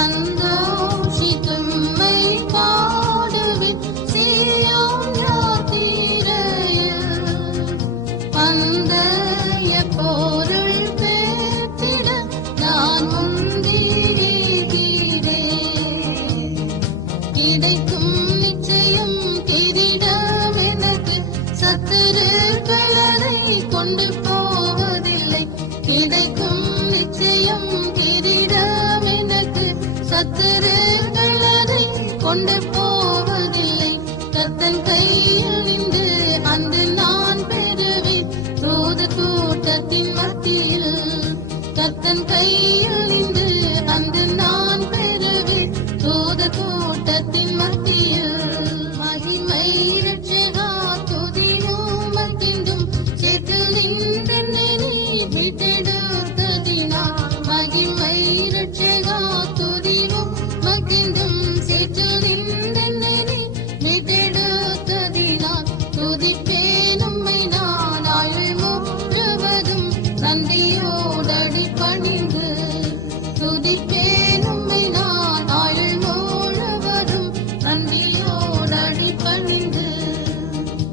சந்தோஷித்தும்மை பாடுவேன் சீயோன் யாத்திரையில். பந்தய பொருள் பெற்றிட நான் முந்திருக்கிறேன். கிடைக்கும் நிச்சயம் கிரீடம் எனக்கு, சத்துருக்கள் அதை கொண்டு போவதில்லை. கிடைக்கும் நிச்சயம் கிரீடம் எனக்கு, சத்துருக்கள் அதை கொண்டு போவதில்லை. கர்த்தன் கையில் நின்று அன்று நான் பெறுவேன் தூத கூட்டத்தின் மத்தியில். கர்த்தன் கையில் நின்று அன்று நான் பெறுவேன் தூத கூட்டத்தின் மத்தியில். மகிமை ரட்சகா துதியும் மகிழ்ந்தும் சேற்றில் நின்றென்னை நீ மீட்டெடுத்ததினால். மகிமை ரட்சகா துதியும் மகிழ்ந்தும் சேற்றில் நின்றென்னை நீ மீட்டெடுத்ததினால். துதிப்பேன் உம்மை நான் ஆயுள் முழுவதும் நன்றியோடடி பணிந்து. துதிப்பேன்